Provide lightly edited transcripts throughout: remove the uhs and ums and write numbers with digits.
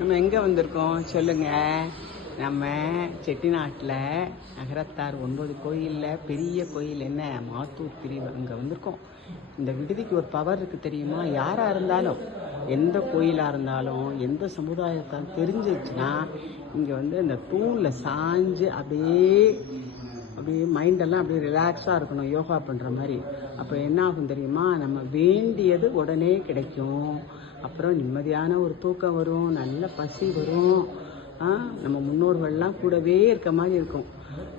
நம்ம எங்கே வந்திருக்கோம் சொல்லுங்க? நம்ம செட்டிநாட்டில் நகரத்தார் 9 கோயிலில் பெரிய கோயில் என்ன மாத்தூர் பிரிவு, அங்கே வந்திருக்கோம். இந்த விடுதிக்கு ஒரு பவர் இருக்குது தெரியுமா? யாராக இருந்தாலும், எந்த கோயிலாக இருந்தாலும், எந்த சமுதாயத்தாலும் தெரிஞ்சிருச்சுன்னா இங்கே வந்து அந்த தூணில் சாஞ்சு அப்படியே மைண்டெல்லாம் அப்படியே ரிலாக்ஸாக இருக்கணும், யோகா பண்ணுற மாதிரி. அப்போ என்ன ஆகும் தெரியுமா? நம்ம வேண்டியது உடனே கிடைக்கும். அப்புறம் நிம்மதியான ஒரு தூக்கம் வரும், நல்ல பசி வரும். நம்ம முன்னோர்கள்லாம் கூடவே இருக்க மாதிரி இருக்கும்.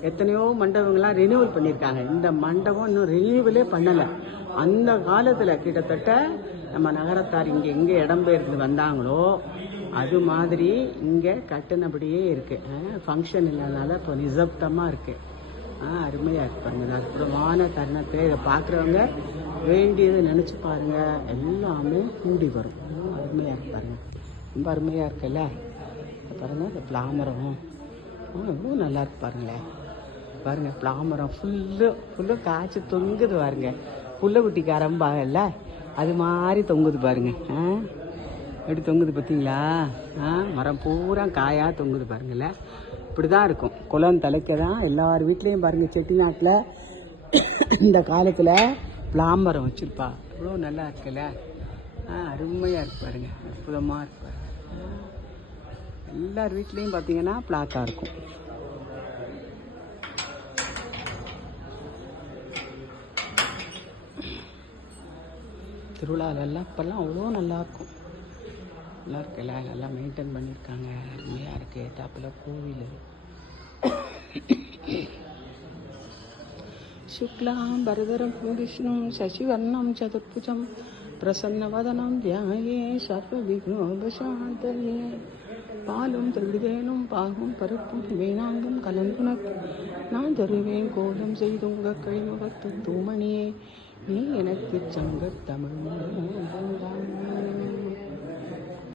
எத்தனையோ மண்டபங்கள்லாம் ரினியூவல் பண்ணியிருக்காங்க. இந்த மண்டபம் இன்னும் ரினியூவலே பண்ணலை. அந்த காலத்தில் கிட்டத்தட்ட நம்ம நகரத்தார் இங்கே எங்கே இடம்பெயர்ந்து வந்தாங்களோ அது மாதிரி இங்கே கட்டினபடியே இருக்குது. ஃபங்க்ஷன் இல்லாதனால இப்போ நிசப்தமாக இருக்குது. அருமையாக இருக்கு பாருங்கள். அற்புதமான தருணத்தில் இதை பார்க்குறவங்க வேண்டியது நினச்சி பாருங்கள், எல்லாமே கூடி வரும். அருமையாக இருக்கு பாருங்கள், ரொம்ப அருமையாக இருக்குல்ல பாருங்கள். இந்த பிளாமரம் எவ்வளோ நல்லா இருக்கு பாருங்களேன். பாருங்கள், பிளாமரம் ஃபுல்லும் காய்ச்சி தொங்குது பாருங்க. புல்லை குட்டிக்காரம்பாங்கல்ல, அது மாதிரி தொங்குது பாருங்க. எப்படி தொங்குது பார்த்தீங்களா? மரம் பூரா காயாக தொங்குது பாருங்கள்ல. இப்படி தான் இருக்கும். குளம் தலைக்க தான் எல்லார் வீட்லேயும் பாருங்கள். செட்டிநாட்டில் இந்த காலத்தில் பிளாமரம் வச்சுருப்பா. இவ்வளோ நல்லா இருக்குல்ல. அருமையாக இருக்கு பாருங்க, அற்புதமாக இருக்கு பாருங்க. எல்லார் வீட்லேயும் பார்த்தீங்கன்னா பிளாக்காக இருக்கும். திருவிழாலெல்லாம் இப்போல்லாம் அவ்வளோ நல்லாயிருக்கும். நல்லா இருக்குல்ல, நல்லா மெயின்டைன் பண்ணியிருக்காங்க. அருமையாக இருக்குது. ஏத்தாப்பில் கோவில். சுக்லாம் பரதரம் விஷ்ணு சசிவர்ணம் சதுர்புஜம் பிரசன்னவதனம் தியாயே சர்வவிக்னோபசாந்தயே. பாலும் திருவிதேனும் பாகும் பருப்பும் வேணாங்கும் கலந்துனக்கு நான் தருவேன் கோலம் செய்துங்க கைமுகத்து தூமணியே. நீ எனக்கு சங்கத் தமிழ்